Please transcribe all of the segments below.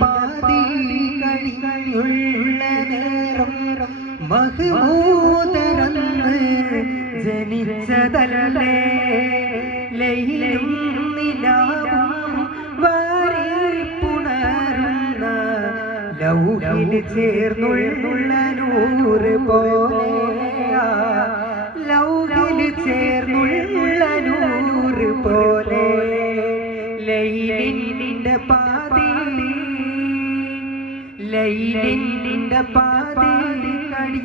പാതി കഴിഞ്ഞുള്ള നേരം മഹ്മൂദരന്ന് ജനിച്ചതല്ലേ ലൈലും നിലാവും വാരി പുണരുന്ന ലൗഹിൽ ചേർന്നുള്ള നൂറ് പോലെ ലൗഹിൽ ചേർന്നുള്ള നൂറ് പോലെ ലൈലിന്റെ പാതി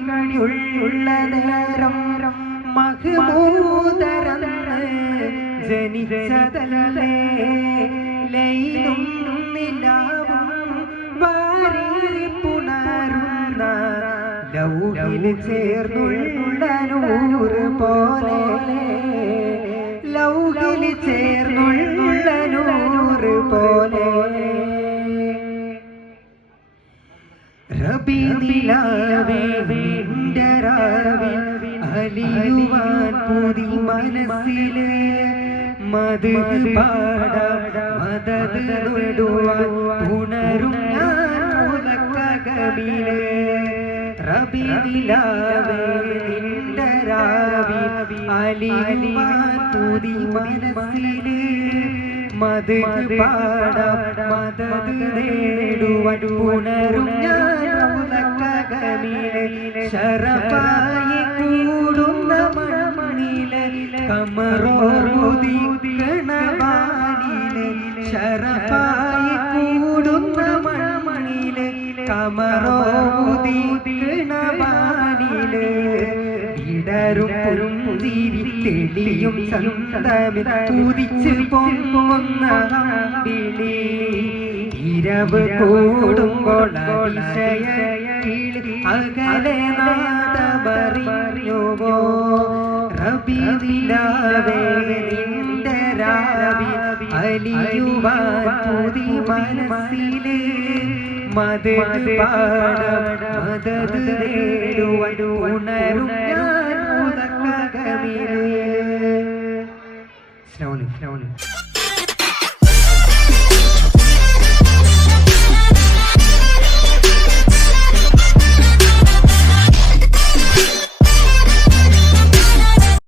കഴിഞ്ഞുള്ള നേരം മഹ്മൂദരന്ന് ജനിച്ചതല്ലേ ലൈലും നിലാവും വാരി പുണരുന്ന ലൗഹിൽ ചേർന്നുള്ള നൂറ് പോലെ ലൗഹിൽ ചേർന്നുള്ള നൂറ് പോലെ റബി നിലാവിന്റെ രാവിൽ അലിയുവാൻ പുതി മനസ്സില് മദദ് പാടാം മദദ് നേടുവാൻ ഉണരും ഞാൻ ഉലക്കകമില് റബി നിലാവിന്റെ രാവിൽ അലിയുവാൻ പുതി മനസ്സില് മദദ് പാടാം മദദ് നേടുവാൻ ഉണരും ഞാൻ ഉലക്കകമില് ശരഫായി കൂടുന്ന മണ്ണിലെ കമറോദിക്കണ വാനിലെ ശരഫായി കൂടുന്ന മണ്ണിലെ കമറോദിക്കണ വാനിലെ ഇടരും പുരുന്തിരി തെളിയും ചന്തമിൽ തുതിച്ച് പൊങ്ങുന്ന അമ്പിളി ഇരവ് കൂടുമ്പോൾ അകലെ നാദമറിഞ്ഞുവോ റബി നിലാവേ നിന്റെ രാവി അലിയുവാൻ പുതി മനസ്സില് മദദ് പാടാം മദദ് നേടുവാൻ ഉണരും ഞാൻ ഉലക്കകമില്.